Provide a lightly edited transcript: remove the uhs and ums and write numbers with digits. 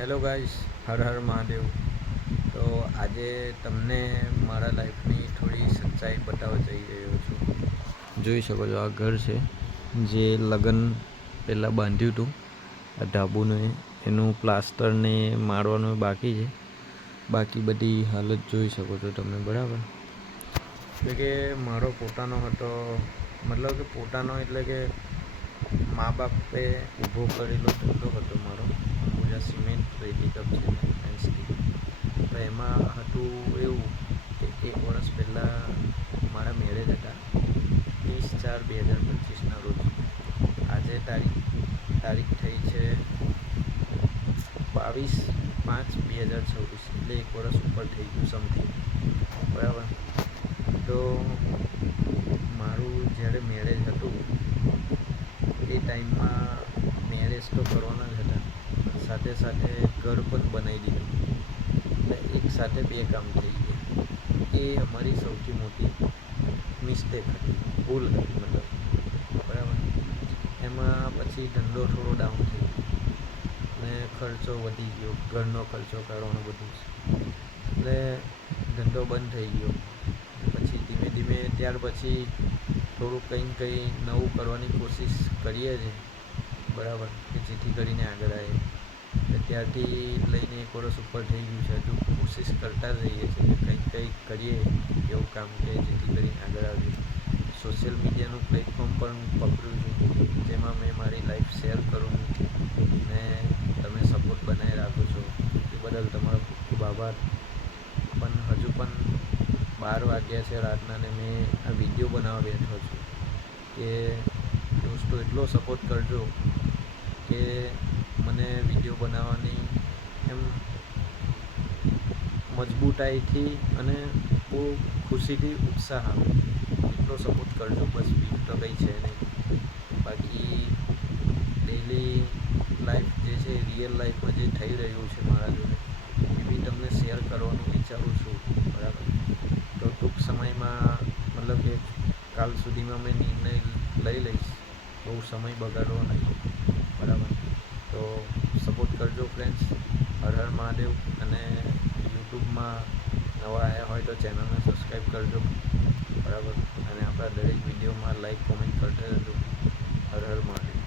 Hello guys, Har Har Mahadev. તો આજે તમને મારા લાઈફની થોડી સચ્ચાઈ બતાવવા જઈ રહ્યો છું. જોઈ શકો છો, આ ઘર છે જે લગ્ન પહેલાં બાંધ્યું હતું. આ ધાબુને એનું પ્લાસ્ટર ને મારવાનું બાકી છે. બાકી બધી હાલત જોઈ શકો છો તમે, બરાબર. એટલે કે મારો પોતાનો હતો, મતલબ કે પોતાનો એટલે કે મા બાપે ઊભો કરેલો ધંધો હતો મારો. અંબુજા સિમેન્ટ રેતી કપ છે એન્ડ સ્ટીલ. તો એમાં હતું એવું કે 1 વર્ષ પહેલાં મારા મેરેજ હતા 30/4/2025ના રોજ. આજે તારીખ થઈ છે 22/5/2026, એટલે 1 વર્ષ ઉપર થઈ ગયું સમથિંગ, બરાબર. તો મારું જ્યારે મેરેજ હતું એ ટાઈમમાં મેરેજ તો કરવાના જ હતા, પણ સાથે સાથે ઘર પણ બનાવી દીધું. એટલે એક સાથે 2 કામ થઈ ગયા. એ અમારી સૌથી મોટી મિસ્ટેક હતી, ભૂલ હતી મતલબ, બરાબર. એમાં પછી ધંધો થોડો ડાઉન થઈ ગયો ને ખર્ચો વધી ગયો, ઘરનો ખર્ચો કાઢવાનો બધું જ. એટલે ધંધો બંધ થઈ ગયો. પછી ધીમે ધીમે ત્યાર પછી થોડુંક કંઈ નવું કરવાની કોશિશ કરીએ છીએ, બરાબર, કે જેથી કરીને આગળ આવે. ત્યારથી લઈને 1 વર્ષ ઉપર થઈ ગયું છે. હજુ કોશિશ કરતા જ રહીએ છીએ કે કંઈક કરીએ એવું કામ કે જેથી કરીને આગળ આવીએ. સોશિયલ મીડિયાનું પ્લેટફોર્મ પણ પકડ્યું છું, જેમાં મેં મારી લાઈફ શેર કરું ને તમે સપોર્ટ બનાવી રાખો છો એ બદલ તમારો ખૂબ ખૂબ આભાર. પણ હજુ પણ 12 વાગ્યા છે રાતના ને મેં આ વિડીયો બનાવવા બેઠો છું કે દોસ્તો એટલો સપોર્ટ કરજો કે મને વિડીયો બનાવવાની એમ મજબૂતાઈથી અને બહુ ખુશીથી ઉત્સાહ આવે. એટલો સપોર્ટ કરજો બસ, બીજું તો કંઈ છે નહીં. બાકી ડેઈલી લાઈફ જે છે, રિયલ લાઈફમાં જે થઈ રહ્યું છે મારા જોડે, એ બી તમને શેર કરવાનું વિચારું છું, બરાબર. તો ટૂંક સમયમાં, મતલબ કે કાલ સુધીમાં મેં નિર્ણય લઈ લઈશ. બહુ સમય બગાડવો નહીં, બરાબર. તો સપોર્ટ કરજો ફ્રેન્ડ્સ. હર હર મહાદેવ. અને યુટ્યુબમાં નવા આવ્યા હોય તો ચેનલને સબસ્ક્રાઈબ કરજો, બરાબર. અને આપણા દરેક વિડીયોમાં લાઈક કોમેન્ટ કરતા રહેજો. હર હર મહાદેવ.